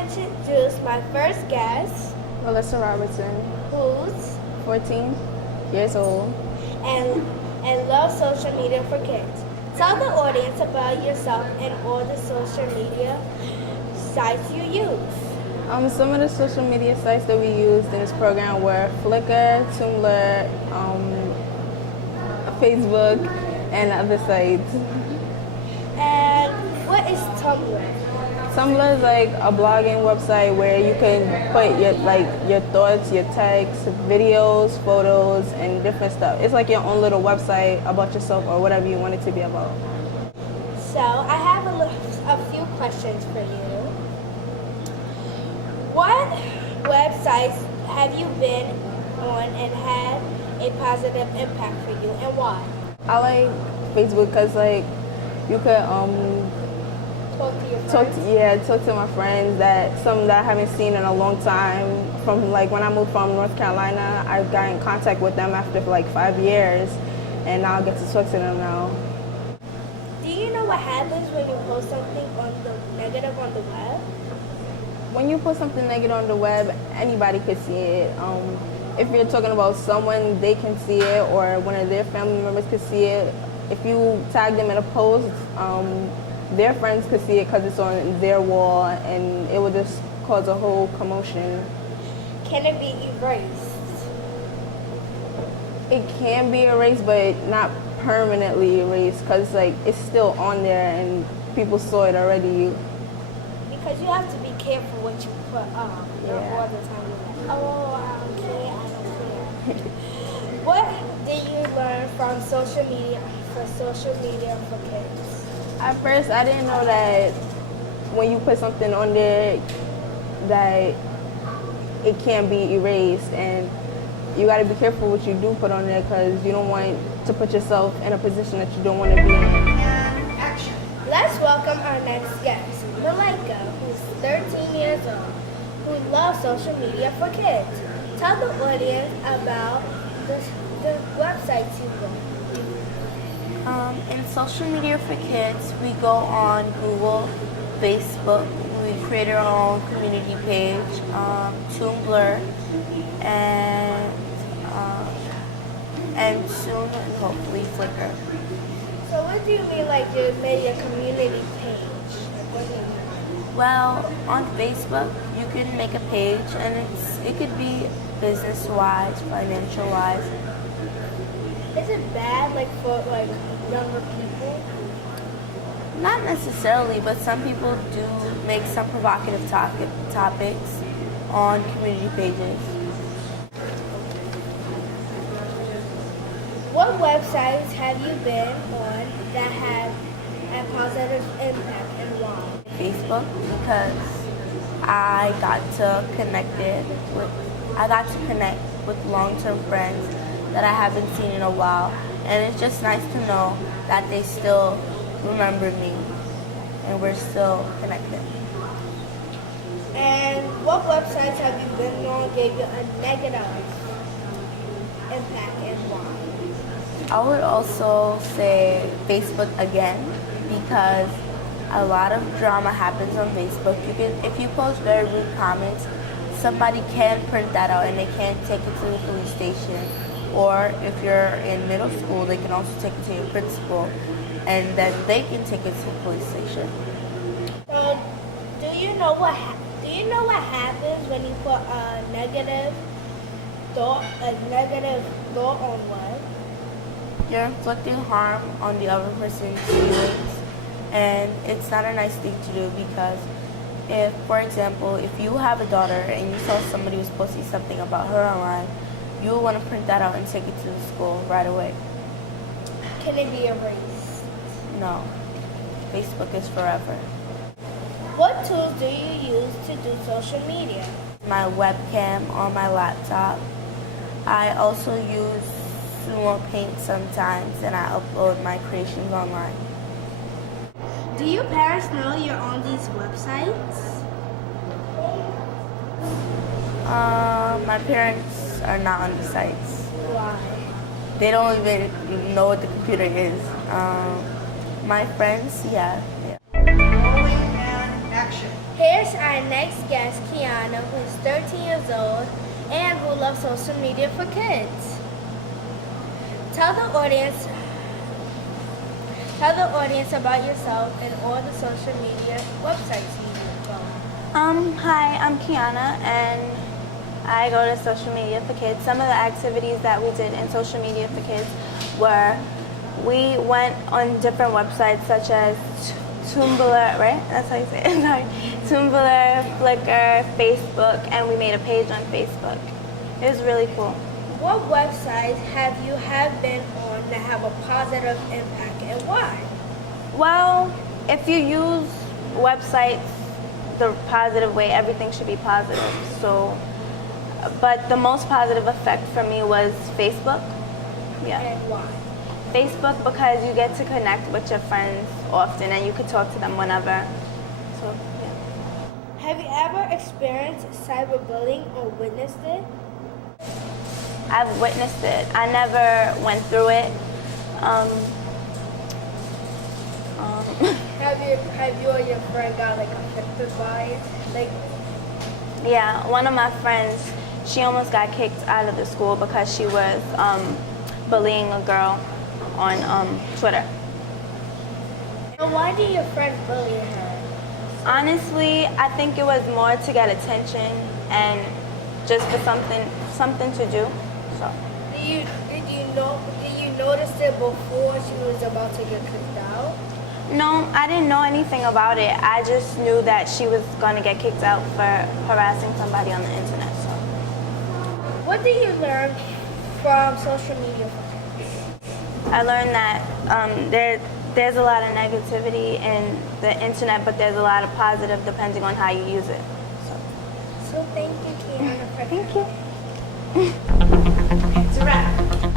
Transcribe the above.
introduce my first guest, Melissa Robertson, who's 14 years old. and loves social media for kids. Tell the audience about yourself and all the social media sites you use. Some of the social media sites that we used in this program were Flickr, Tumblr, Facebook, and other sites. And what is Tumblr? Tumblr is like a blogging website where you can put your thoughts, your texts, videos, photos, and different stuff. It's like your own little website about yourself or whatever you want it to be about. So I have a few questions for you. What websites have you been on and had a positive impact for you, and why? I like Facebook because you could Talk to your friends. talk to my friends some that I haven't seen in a long time. From when I moved from North Carolina, I got in contact with them after 5 years, and now I get to talk to them now. Do you know what happens when you post something negative on the web? When you put something negative on the web, anybody could see it. If you're talking about someone, they can see it, or one of their family members could see it. If you tag them in a post, their friends could see it because it's on their wall, and it would just cause a whole commotion. Can it be erased? It can be erased, but not permanently erased because it's still on there and people saw it already. Because you have to be careful what you put up. Not all the time you're like, oh, I don't care. What did you learn from social media for kids? At first, I didn't know that when you put something on there that it can't be erased, and you got to be careful what you do put on there because you don't want to put yourself in a position that you don't want to be in. And action. Let's welcome our next guest, Malika, who's 13 years old, who loves social media for kids. Tell the audience about the websites you go. In social media for kids, we go on Google, Facebook, we create our own community page, Tumblr, and soon, hopefully, Flickr. So what do you mean you made a community page? What do you mean? Well, on Facebook, you can make a page, and it could be business-wise, financial-wise. Is it bad for younger people? Not necessarily, but some people do make some provocative topics on community pages. What websites have you been on that had a positive impact, and why? Facebook, because I got to connect with long-term friends that I haven't seen in a while, and it's just nice to know that they still remember me and we're still connected. And what websites have you been on gave you a negative impact, and why? I would also say Facebook again, because a lot of drama happens on Facebook. If you post very rude comments, somebody can print that out and they can take it to the police station. Or if you're in middle school, they can also take it to your principal, and then they can take it to the police station. So, do you know what happens when you put a negative thought on web? You're inflicting harm on the other person's feelings, and it's not a nice thing to do because if, for example, if you have a daughter and you saw somebody was posting something about her online, you will want to print that out and take it to the school right away. Can it be erased? No. Facebook is forever. What tools do you use to do social media? My webcam on my laptop. I also use Smfk Paint sometimes, and I upload my creations online. Do your parents know you're on these websites? My parents are not on the sites. Why? They don't even know what the computer is. My friends, yeah. Rolling and action. Here's our next guest, Kiana, who is 13 years old and who loves social media for kids. Tell the audience about yourself and all the social media websites you follow. Hi, I'm Kiana, and I go to Social Media for Kids. Some of the activities that we did in Social Media for Kids were we went on different websites such as Tumblr, right? That's how you say it. Sorry. Tumblr, Flickr, Facebook, and we made a page on Facebook. It was really cool. What websites have you been on that have a positive impact and why? Well, if you use websites the positive way, everything should be positive. So, but the most positive effect for me was Facebook. Yeah. And why? Facebook, because you get to connect with your friends often and you could talk to them whenever. So, yeah. Have you ever experienced cyberbullying or witnessed it? I've witnessed it. I never went through it. Have you or your friend got like affected by it? Like, Yeah, one of my friends, she almost got kicked out of the school because she was bullying a girl on Twitter. and why did your friend bully her? Honestly, I think it was more to get attention and just for something to do. So Did you notice it before she was about to get kicked out? no, I didn't know anything about it. I just knew that she was going to get kicked out for harassing somebody on the internet. So What did you learn from social media for kids? I learned that there's a lot of negativity in the internet, but there's a lot of positive depending on how you use it. So thank you, Kiana, for Thank you. It's a wrap.